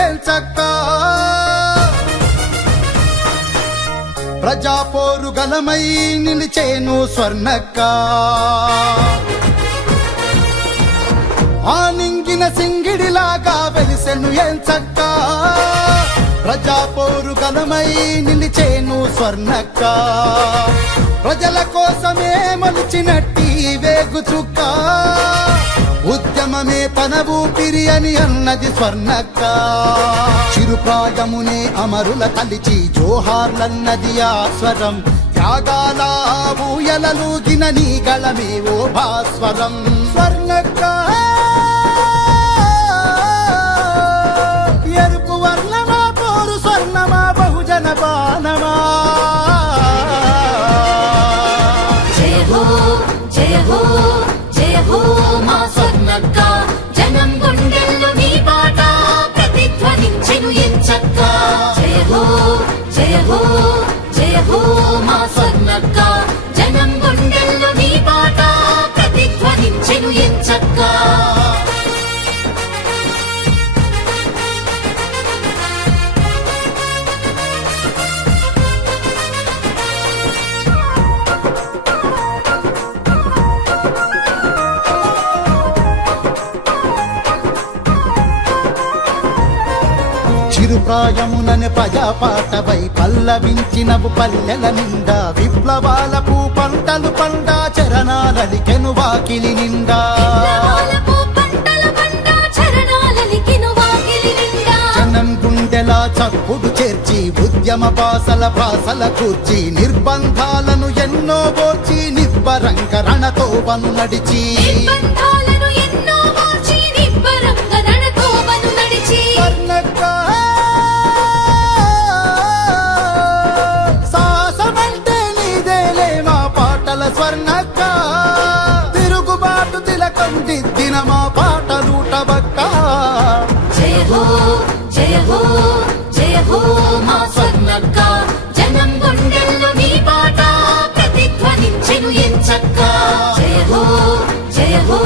ఎల్చక్క ప్రజాపోరు గలమై నిలిచేను స్వర్ణక్క ఆనింగిన సింగిడిలాగా వెలిసెను ఎల్చక్క ప్రజాపోరు గలమై నిలిచేను స్వర్ణక్క ప్రజల కోసమే మలిచినట్టి వేగు చుక్క ఉద్యమమే తన ఊపిరి అని అన్నది స్వర్ణక్క చిరుప్రాయమునే అమరుల కలిచి జోహార్లన్నది ఆ స్వరం త్యాగాల ఊయలలూగిన నీ గళమే ఓ భాస్వరం స్వర్ణక్క ఎరుపు వర్ణమా పోరు స్వర్ణమా బహుజన బాణమా జయ హో జయ హో జయ హో మా స్వర్ణక్క జనం గుండెల్లో నీ పాట ప్రతిధ్వనించెను ఎంచక్క జయ హో జయ హో జయ హో మా స్వర్ణక్క జనం గుండెల్లో నీ పాట ప్రతిధ్వనించెను ఎంచక్క చిరుప్రాయమునని ప్రజాపాటవై పల్లవించినవు పల్లెల నిండా విప్లవాల పూ పంటలు పండా చరణాలలికెను వాకిలి నిండా జనం గుండెలా చప్పుడు చేర్చి ఉద్యమ భాసల కూర్చి నిర్బంధాలను ఎన్నో ఓర్చి నిబ్బరంగ రణతోవను నడిచి స్వర్ణక్క తిరుగుబాటు తిలకం దిద్దిన మా పాటలూటబక్క జయ హో జయ హో జయ హో మా స్వర్ణక్క జనం గుండెల్లో నీ పాట ప్రతిధ్వనించెను ఎంచక్క జయ హో జయ హో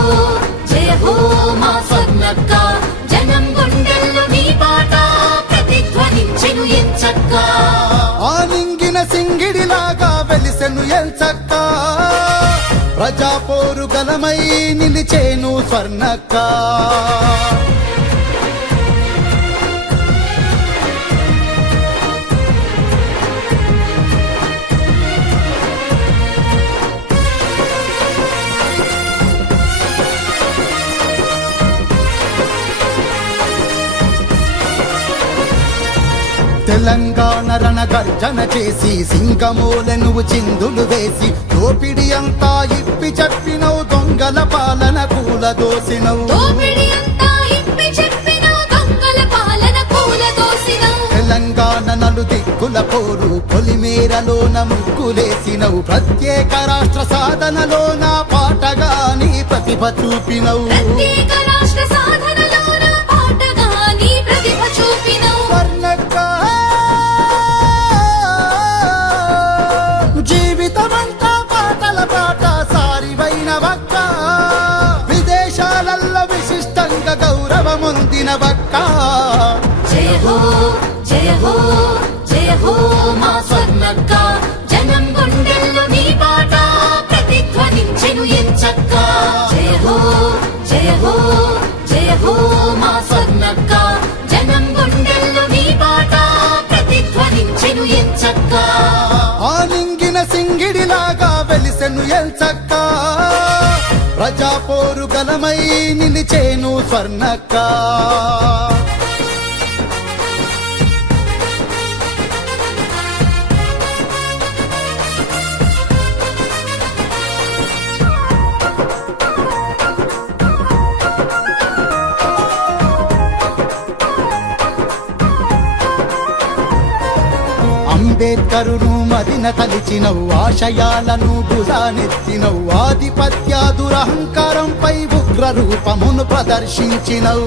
జయ హో మా స్వర్ణక్క జనం గుండెల్లో నీ పాట ప్రతిధ్వనించెను ఎంచక్క ఆనింగిన సింగిడిలాగా వెలిసెను ఎల్చక్క ప్రజాపోరు గలమై నిలిచేను స్వర్ణక్క తెలంగాణ రణ గర్జన చేసి సింగమూల నువ్వు చిందులు వేసి దోపిడి అంతా ఇప్పి చెప్పినవు దొంగల పాలన కూలదోసినవు తెలంగాణ నలు దిక్కుల పోరు పొలిమేరలోన ముక్కులేసినవు ప్రత్యేక రాష్ట్ర సాధనలోన పాటగా నీ ప్రతిభ చూపినవు స్వర్ణక్క జీవితమంతా పాటల పాట సారివైనవక్క విదేశాలల్లో విశిష్టంగా గౌరవముందినవక్క జయ హో జయ హో జయ హో మా స్వర్ణక్క జనం గుండెల్లో నీ పాట ప్రతిధ్వనించెను ఎంచక్క జయ హో జయ హో జయ హో మా స్వర్ణక్క జనం గుండెల్లో నీ పాట ప్రతిధ్వనించెను ఎంచక్క ఆనింగిన సింగిడిలాగా వెలిసెను ఎల్చక్క ప్రజాపోరు గలమై నిలిచేను స్వర్ణక్క అంబేద్కరును మదిన తలిచినవు ఆశయాలను భుజానెత్తినవు ఆధిపత్య దురహంకారంపై ఉగ్ర రూపమును ప్రదర్శించినవు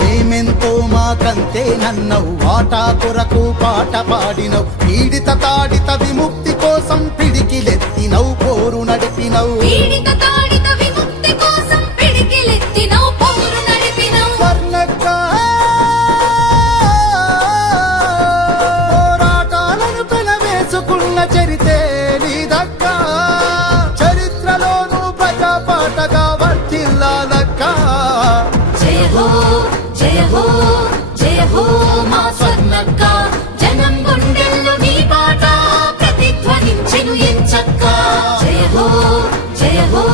మేమెంతో మాకంతే నన్నవు వాటా కొరకు పాట పాడినవు పీడిత తాడిత విముక్తి కోసం పిడికిలెత్తినవు పోరు నడిపినవు పీడిత తాడిత విముక్తి కోసం పిడికిలెత్తినవు హో జయ హో మా స్వర్ణక్క జనం గుండెల్లో నీ పాట ప్రతిధ్వనించెను ఎంచక్క జయ హో జయ హో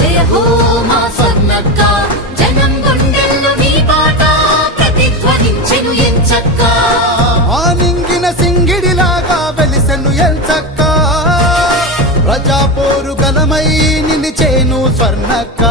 జయ హో మా స్వర్ణక్క జనం గుండెల్లో నీ పాట ప్రతిధ్వనించెను ఎంచక్క ఆనింగిన సింగిడిలాగా వెలిసెను ఎంచక్క ప్రజా పోరు గలమై నిలిచేను స్వర్ణక్క